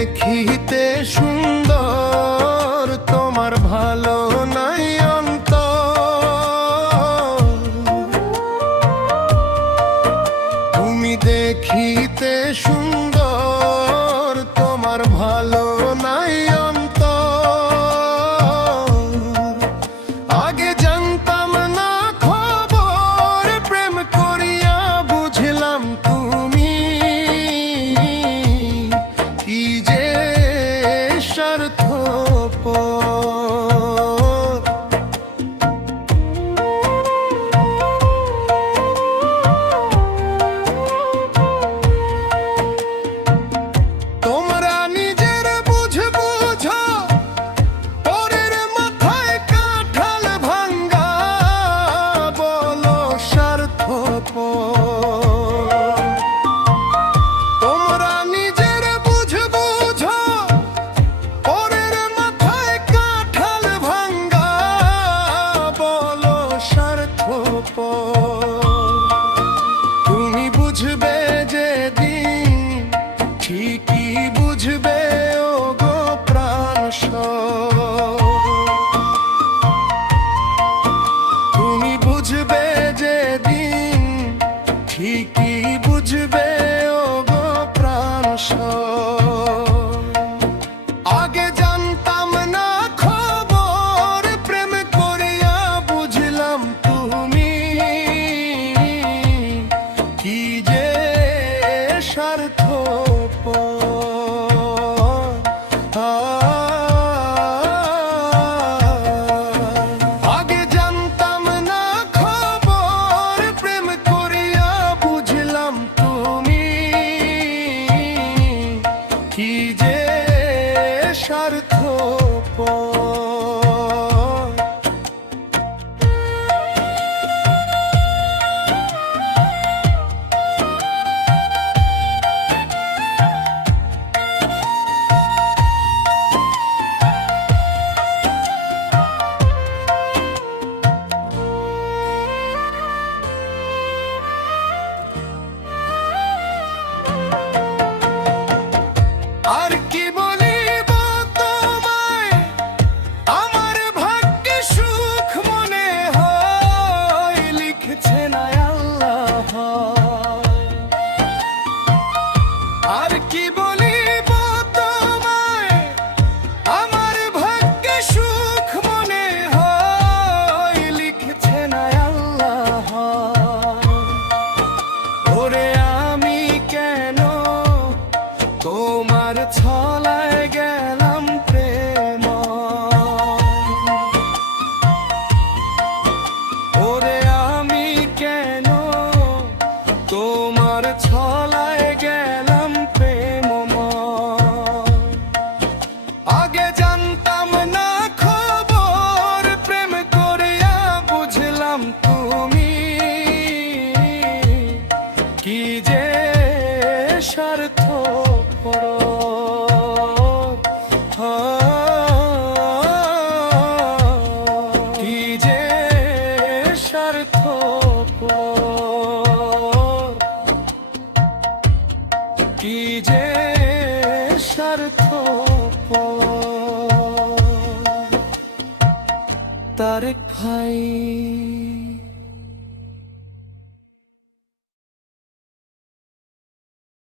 দেখিতে সুন্দর তোমার ভালো নাই অন্ত তুমি দেখিতে সুন্দর Chiqui আর কি বলি তোমায়? আমার ভাগ্যে সুখ মনে হয় লিখছে না আল্লাহ। আর কি স্বার্থ কি যে স্বার্থ কি যে স্বার্থ